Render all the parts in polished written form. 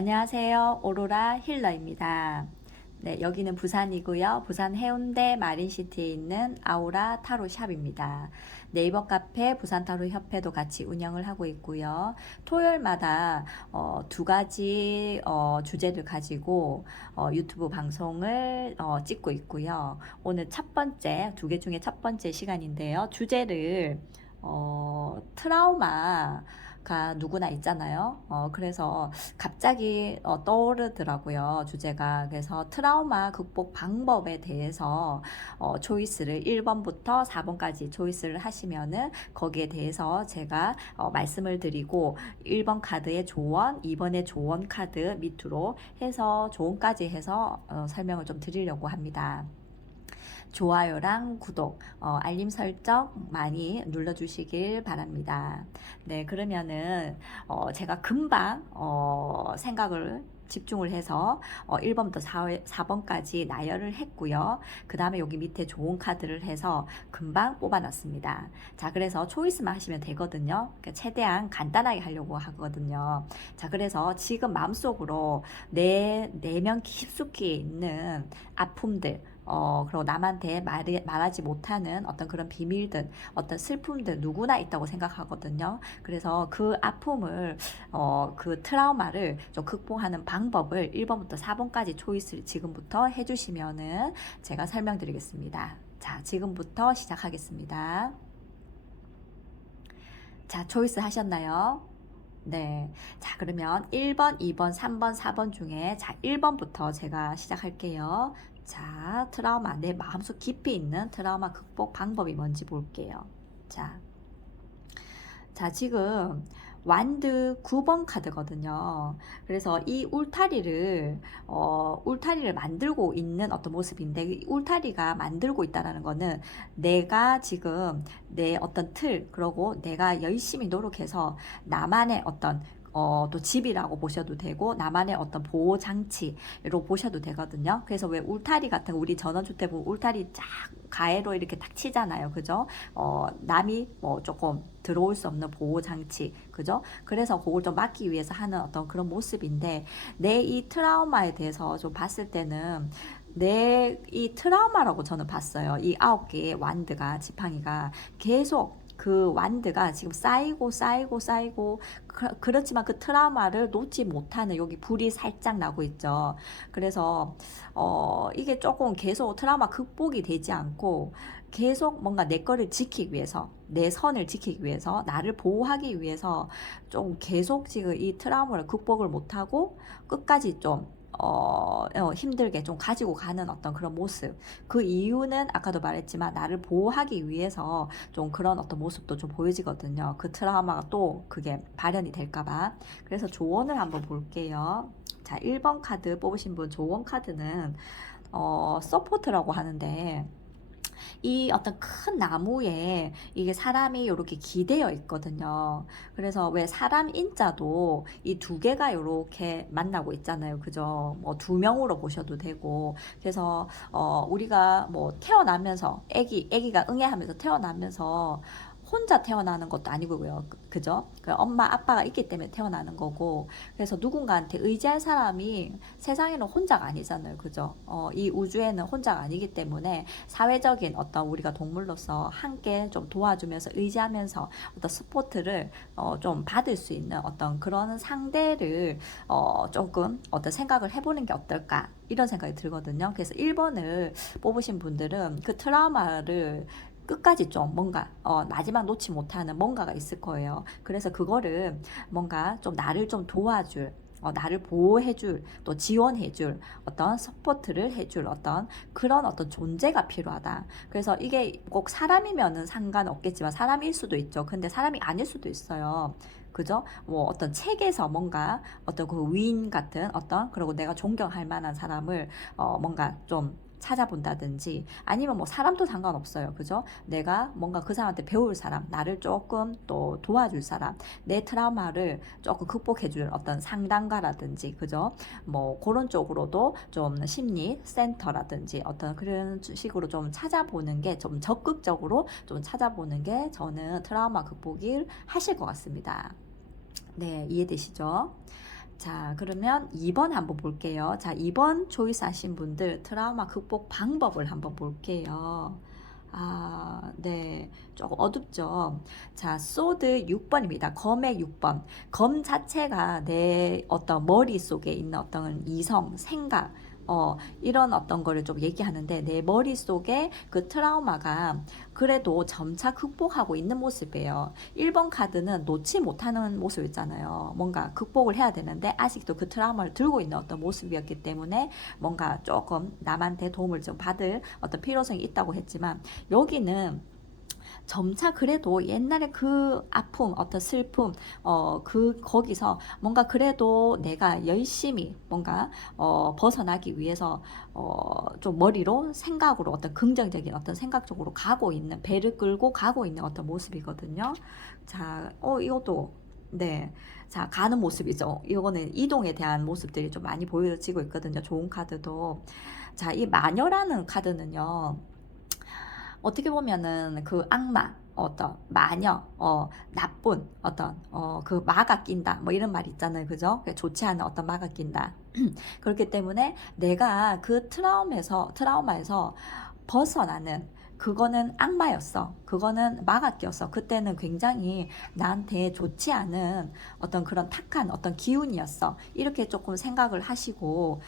안녕하세요. 오로라 힐러입니다. 네, 여기는 부산이고요. 부산 해운대 마린시티에 있는 아우라 타로 샵입니다. 네이버 카페 부산 타로 협회도 같이 운영을 하고 있고요. 토요일마다 두 가지 주제를 가지고 유튜브 방송을 찍고 있고요. 오늘 첫 번째, 두 개 중에 첫 번째 시간인데요. 주제를 트라우마가 누구나 있잖아요. 그래서 갑자기 떠오르더라고요, 주제가. 그래서 트라우마 극복 방법에 대해서 초이스를 1번부터 4번까지 초이스를 하시면은 거기에 대해서 제가 말씀을 드리고 1번 카드의 조언, 2번의 조언 카드 밑으로 해서 조언까지 해서 설명을 좀 드리려고 합니다. 좋아요랑 구독, 알림 설정 많이 눌러주시길 바랍니다. 네, 그러면은 제가 금방 생각을 집중을 해서 1번부터 4번까지 나열을 했고요. 그 다음에 여기 밑에 좋은 카드를 해서 금방 뽑아놨습니다. 자, 그래서 초이스만 하시면 되거든요. 그러니까 최대한 간단하게 하려고 하거든요. 자, 그래서 지금 마음속으로 내 내면 깊숙이 있는 아픔들, 그리고 남한테 말하지 못하는 어떤 그런 비밀들, 어떤 슬픔들 누구나 있다고 생각하거든요. 그래서 그 아픔을, 그 트라우마를 좀 극복하는 방법을 1번부터 4번까지 초이스를 지금부터 해주시면은 제가 설명드리겠습니다. 자, 지금부터 시작하겠습니다. 자, 초이스 하셨나요? 네. 자, 그러면 1번, 2번, 3번, 4번 중에 자, 1번부터 제가 시작할게요. 자, 트라우마, 내 마음속 깊이 있는 트라우마 극복 방법이 뭔지 볼게요. 자, 지금 완드 9번 카드거든요. 그래서 이 울타리를 만들고 있는 어떤 모습인데, 이 울타리가 만들고 있다는 거는 내가 지금 내 어떤 틀, 그러고 내가 열심히 노력해서 나만의 어떤 또 집이라고 보셔도 되고 나만의 어떤 보호 장치로 보셔도 되거든요. 그래서 왜 울타리 같은 거 우리 전원주택 보면 울타리 쫙 가해로 이렇게 딱 치잖아요. 그죠? 남이 뭐 조금 들어올 수 없는 보호 장치. 그죠? 그래서 그걸 좀 막기 위해서 하는 어떤 그런 모습인데 내 이 트라우마에 대해서 좀 봤을 때는 내 이 트라우마라고 저는 봤어요. 이 9개의 완드가 지팡이가 계속 그 완드가 지금 쌓이고 그렇지만 그 트라우마를 놓지 못하는 여기 불이 살짝 나고 있죠. 그래서 이게 조금 계속 트라우마 극복이 되지 않고 계속 뭔가 내 거를 지키기 위해서 내 선을 지키기 위해서 나를 보호하기 위해서 좀 계속 지금 이 트라우마를 극복을 못하고 끝까지 좀 힘들게 좀 가지고 가는 어떤 그런 모습. 그 이유는 아까도 말했지만 나를 보호하기 위해서 좀 그런 어떤 모습도 좀 보여지거든요. 그 트라우마가 또 그게 발현이 될까봐. 그래서 조언을 한번 볼게요. 자, 1번 카드 뽑으신 분 조언 카드는 서포트라고 하는데 이 어떤 큰 나무에 이게 사람이 이렇게 기대어 있거든요. 그래서 왜 사람 인자도 이 두 개가 이렇게 만나고 있잖아요. 그죠? 뭐 두 명으로 보셔도 되고. 그래서 우리가 뭐 태어나면서 애기가 응애하면서 태어나면서 혼자 태어나는 것도 아니고요. 그죠? 그 엄마, 아빠가 있기 때문에 태어나는 거고. 그래서 누군가한테 의지할 사람이 세상에는 혼자가 아니잖아요. 그죠? 이 우주에는 혼자가 아니기 때문에 사회적인 어떤 우리가 동물로서 함께 좀 도와주면서 의지하면서 어떤 스포트를 좀 받을 수 있는 어떤 그런 상대를 조금 어떤 생각을 해보는 게 어떨까? 이런 생각이 들거든요. 그래서 1번을 뽑으신 분들은 그 트라우마를 끝까지 좀 뭔가 마지막 놓지 못하는 뭔가가 있을 거예요. 그래서 그거를 뭔가 좀 나를 좀 도와줄 나를 보호해줄 또 지원해줄 어떤 서포트를 해줄 어떤 그런 어떤 존재가 필요하다. 그래서 이게 꼭 사람이면은 상관없겠지만 사람일 수도 있죠. 근데 사람이 아닐 수도 있어요. 그죠? 뭐 어떤 책에서 뭔가 어떤 그 위인 같은 어떤 그리고 내가 존경할 만한 사람을 뭔가 좀 찾아본다든지 아니면 뭐 사람도 상관없어요. 그죠? 내가 뭔가 그 사람한테 배울 사람, 나를 조금 또 도와줄 사람, 내 트라우마를 조금 극복해줄 어떤 상담가라든지, 그죠? 뭐 그런 쪽으로도 좀 심리 센터라든지 어떤 그런 식으로 좀 찾아보는 게 좀 적극적으로 좀 찾아보는 게 저는 트라우마 극복을 하실 것 같습니다. 네, 이해되시죠? 자, 그러면 2번 한번 볼게요. 자, 2번 초이스 하신 분들 트라우마 극복 방법을 한번 볼게요. 아, 네. 조금 어둡죠? 자, 소드 6번입니다. 검의 6번. 검 자체가 내 어떤 머릿속에 있는 어떤 이성, 생각, 이런 어떤 거를 좀 얘기하는데 내 머릿속에 그 트라우마가 그래도 점차 극복하고 있는 모습이에요. 1번 카드는 놓지 못하는 모습 있잖아요. 뭔가 극복을 해야 되는데 아직도 그 트라우마를 들고 있는 어떤 모습이었기 때문에 뭔가 조금 남한테 도움을 좀 받을 어떤 필요성이 있다고 했지만 여기는 점차 그래도 옛날에 그 아픔, 어떤 슬픔, 거기서 뭔가 그래도 내가 열심히 뭔가, 벗어나기 위해서, 좀 머리로 생각으로 어떤 긍정적인 어떤 생각 쪽으로 가고 있는, 배를 끌고 가고 있는 어떤 모습이거든요. 자, 이것도, 네. 자, 가는 모습이죠. 이거는 이동에 대한 모습들이 좀 많이 보여지고 있거든요. 좋은 카드도. 자, 이 마녀라는 카드는요. 어떻게 보면은 그 악마, 어떤 마녀, 나쁜 어떤 그 마가 낀다 뭐 이런 말 있잖아요, 그죠? 좋지 않은 어떤 마가 낀다. 그렇기 때문에 내가 그 트라우마에서 벗어나는 그거는 악마였어. 그거는 마가 뀌었어. 그때는 굉장히 나한테 좋지 않은 어떤 그런 탁한 어떤 기운이었어. 이렇게 조금 생각을 하시고,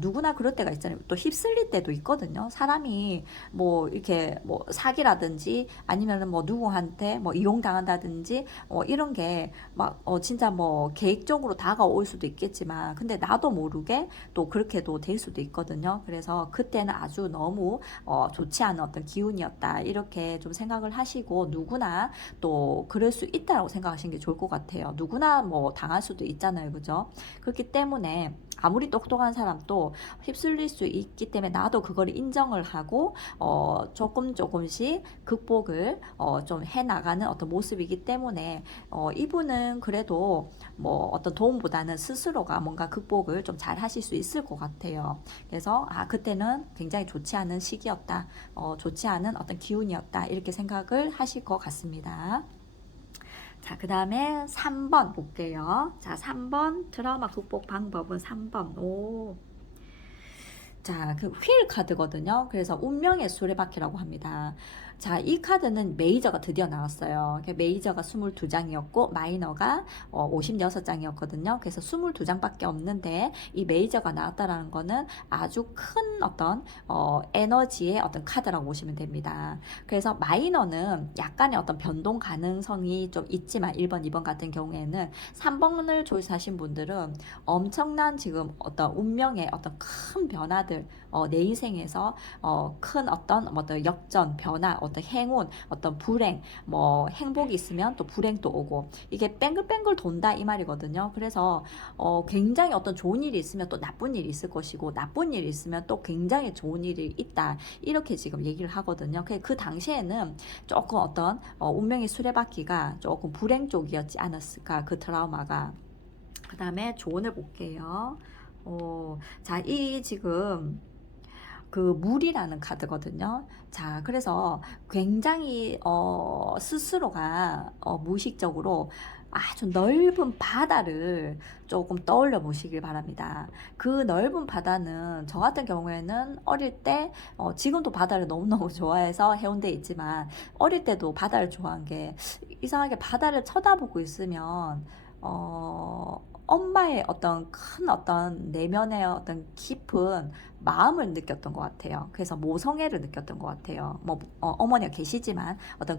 누구나 그럴 때가 있잖아요. 또 휩쓸릴 때도 있거든요. 사람이 뭐 이렇게 뭐 사기라든지 아니면은 뭐 누구한테 뭐 이용당한다든지 이런 게 막 진짜 뭐 계획적으로 다가올 수도 있겠지만 근데 나도 모르게 또 그렇게도 될 수도 있거든요. 그래서 그때는 아주 너무 좋지 않은 어떤 기운이었다 이렇게 좀 생각을 하시고 누구나 또 그럴 수 있다라고 생각하시는 게 좋을 것 같아요. 누구나 뭐 당할 수도 있잖아요, 그죠? 그렇기 때문에 아무리 똑똑한 사람도 휩쓸릴 수 있기 때문에 나도 그걸 인정을 하고 조금씩 극복을 좀 해나가는 어떤 모습이기 때문에 이분은 그래도 뭐 어떤 도움보다는 스스로가 뭔가 극복을 좀 잘 하실 수 있을 것 같아요. 그래서 그때는 굉장히 좋지 않은 시기였다. 좋지 않은 어떤 기운이었다. 이렇게 생각을 하실 것 같습니다. 자, 그 다음에 3번 볼게요. 자, 3번 트라우마 극복 방법은 3번. 오. 자, 그 휠 카드거든요. 그래서 운명의 수레바퀴라고 합니다. 자, 이 카드는 메이저가 드디어 나왔어요. 메이저가 22장이었고 마이너가 56장이었거든요. 그래서 22장밖에 없는데 이 메이저가 나왔다라는 거는 아주 큰 어떤 에너지의 어떤 카드라고 보시면 됩니다. 그래서 마이너는 약간의 어떤 변동 가능성이 좀 있지만 1번, 2번 같은 경우에는 3번을 조사하신 분들은 엄청난 지금 어떤 운명의 어떤 큰 변화들 내 인생에서 큰 어떤 역전, 변화, 어떤 행운, 어떤 불행, 뭐 행복이 있으면 또 불행도 오고 이게 뱅글뱅글 돈다 이 말이거든요. 그래서 굉장히 어떤 좋은 일이 있으면 또 나쁜 일이 있을 것이고 나쁜 일이 있으면 또 굉장히 좋은 일이 있다 이렇게 지금 얘기를 하거든요. 그 당시에는 조금 어떤 운명의 수레바퀴가 조금 불행 쪽이었지 않았을까 그 트라우마가. 그 다음에 조언을 볼게요. 자, 이 지금 그 물이라는 카드거든요. 자, 그래서 굉장히 스스로가 무의식적으로 아주 넓은 바다를 조금 떠올려 보시길 바랍니다. 그 넓은 바다는 저 같은 경우에는 어릴 때 지금도 바다를 너무너무 좋아해서 해운대에 있지만 어릴 때도 바다를 좋아한 게 이상하게 바다를 쳐다보고 있으면 엄마의 어떤 큰 어떤 내면의 어떤 깊은 마음을 느꼈던 것 같아요. 그래서 모성애를 느꼈던 것 같아요. 뭐 어머니가 계시지만 어떤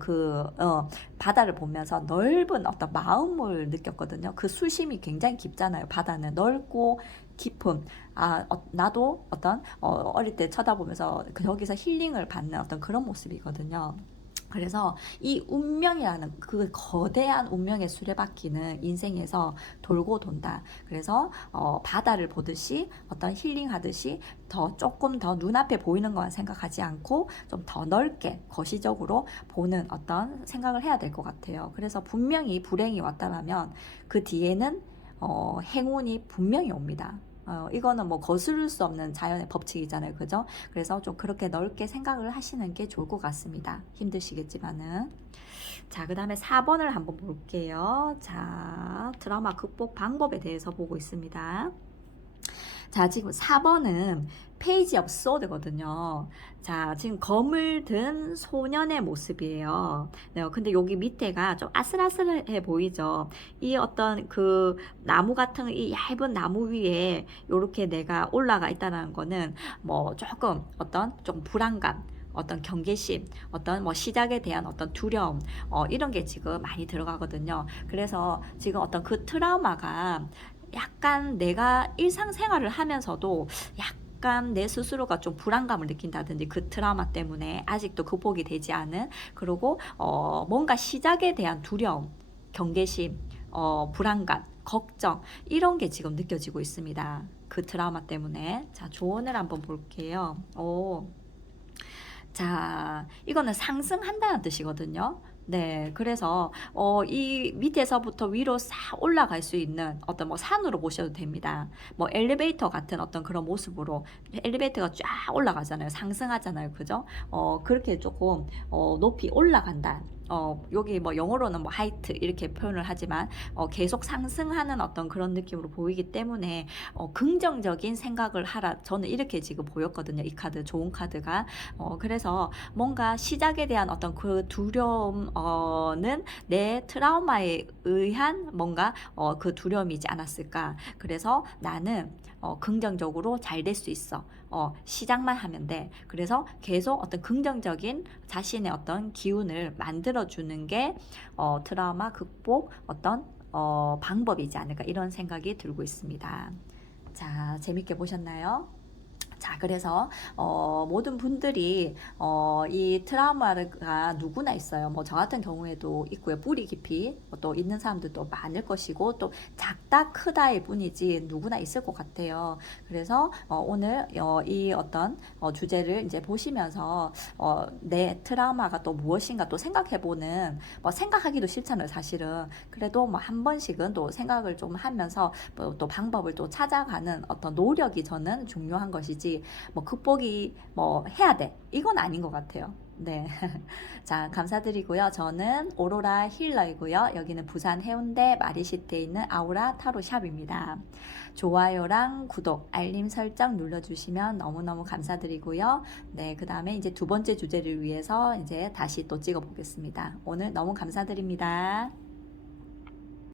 바다를 보면서 넓은 어떤 마음을 느꼈거든요. 그 수심이 굉장히 깊잖아요. 바다는 넓고 깊은 나도 어떤 어릴 때 쳐다보면서 여기서 힐링을 받는 어떤 그런 모습이거든요. 그래서 이 운명이라는 그 거대한 운명의 수레바퀴는 인생에서 돌고 돈다. 그래서 바다를 보듯이 어떤 힐링하듯이 조금 더 눈앞에 보이는 것만 생각하지 않고 좀 더 넓게 거시적으로 보는 어떤 생각을 해야 될 것 같아요. 그래서 분명히 불행이 왔다면 그 뒤에는 행운이 분명히 옵니다. 이거는 뭐 거스를 수 없는 자연의 법칙이잖아요. 그죠? 그래서 좀 그렇게 넓게 생각을 하시는 게 좋을 것 같습니다. 힘드시겠지만은. 자, 그 다음에 4번을 한번 볼게요. 자, 트라우마 극복 방법에 대해서 보고 있습니다. 자, 지금 4번은 페이지 업 소드거든요. 자, 지금 검을 든 소년의 모습이에요. 네, 근데 여기 밑에가 좀 아슬아슬해 보이죠? 이 어떤 그 나무 같은 이 얇은 나무 위에 이렇게 내가 올라가 있다는 거는 뭐 조금 어떤 좀 불안감, 어떤 경계심, 어떤 뭐 시작에 대한 어떤 두려움, 이런 게 지금 많이 들어가거든요. 그래서 지금 어떤 그 트라우마가 약간 내가 일상생활을 하면서도 약간 내 스스로가 좀 불안감을 느낀다든지 그 트라우마 때문에 아직도 극복이 되지 않은, 그리고 뭔가 시작에 대한 두려움, 경계심, 불안감, 걱정, 이런 게 지금 느껴지고 있습니다. 그 트라우마 때문에. 자, 조언을 한번 볼게요. 자, 이거는 상승한다는 뜻이거든요. 네, 그래서 이 밑에서부터 위로 싹 올라갈 수 있는 어떤 뭐 산으로 보셔도 됩니다. 뭐 엘리베이터 같은 어떤 그런 모습으로 엘리베이터가 쫙 올라가잖아요. 상승하잖아요. 그죠? 그렇게 조금 높이 올라간다. 여기 뭐 영어로는 뭐 하이트 이렇게 표현을 하지만 계속 상승하는 어떤 그런 느낌으로 보이기 때문에 긍정적인 생각을 하라. 저는 이렇게 지금 보였거든요. 이 카드, 좋은 카드가. 그래서 뭔가 시작에 대한 어떤 그 두려움은 내 트라우마에 의한 뭔가 그 두려움이지 않았을까. 그래서 나는 긍정적으로 잘 될 수 있어. 시작만 하면 돼. 그래서 계속 어떤 긍정적인 자신의 어떤 기운을 만들어주는 게 트라우마 극복 어떤 방법이지 않을까, 이런 생각이 들고 있습니다. 자, 재밌게 보셨나요? 자, 그래서 모든 분들이 이 트라우마가 누구나 있어요. 뭐 저 같은 경우에도 있고요. 뿌리 깊이 또 있는 사람들도 많을 것이고, 또 작다 크다의 뿐이지 누구나 있을 것 같아요. 그래서 오늘 이 어떤 주제를 이제 보시면서 내 트라우마가 또 무엇인가 또 생각해보는, 뭐 생각하기도 싫잖아요, 사실은. 그래도 뭐 한 번씩은 또 생각을 좀 하면서 또 방법을 또 찾아가는 어떤 노력이 저는 중요한 것이지, 뭐 극복이 뭐 해야 돼, 이건 아닌 것 같아요. 네. 자, 감사드리고요. 저는 오로라 힐러이고요. 여기는 부산 해운대 마리시티에 있는 아우라 타로샵입니다. 좋아요랑 구독, 알림 설정 눌러주시면 너무너무 감사드리고요. 네, 그 다음에 이제 두 번째 주제를 위해서 이제 다시 또 찍어 보겠습니다. 오늘 너무 감사드립니다.